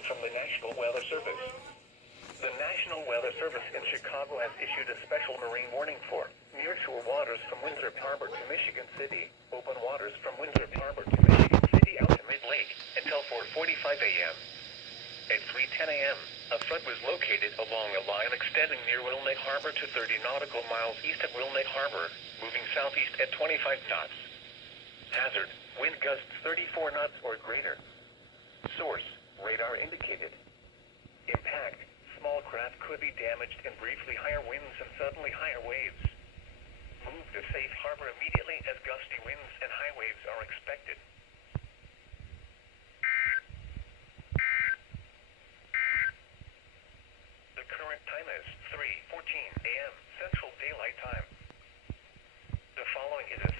warning from the National Weather Service. The National Weather Service in Chicago has issued a special marine warning for nearshore waters from Winthrop Harbor to Michigan City, open waters from Winthrop Harbor to Michigan City out to Mid-Lake until 4:45 a.m. At 3:10 a.m., a flood was located along a line extending near Wilmette Harbor to 30 nautical miles east of Wilmette Harbor, moving southeast at 25 knots. Hazard, wind gusts 34 knots or greater. Source, radar indicated. Impact, small craft could be damaged and briefly higher winds and suddenly higher waves. Move to safe harbor immediately as gusty winds and high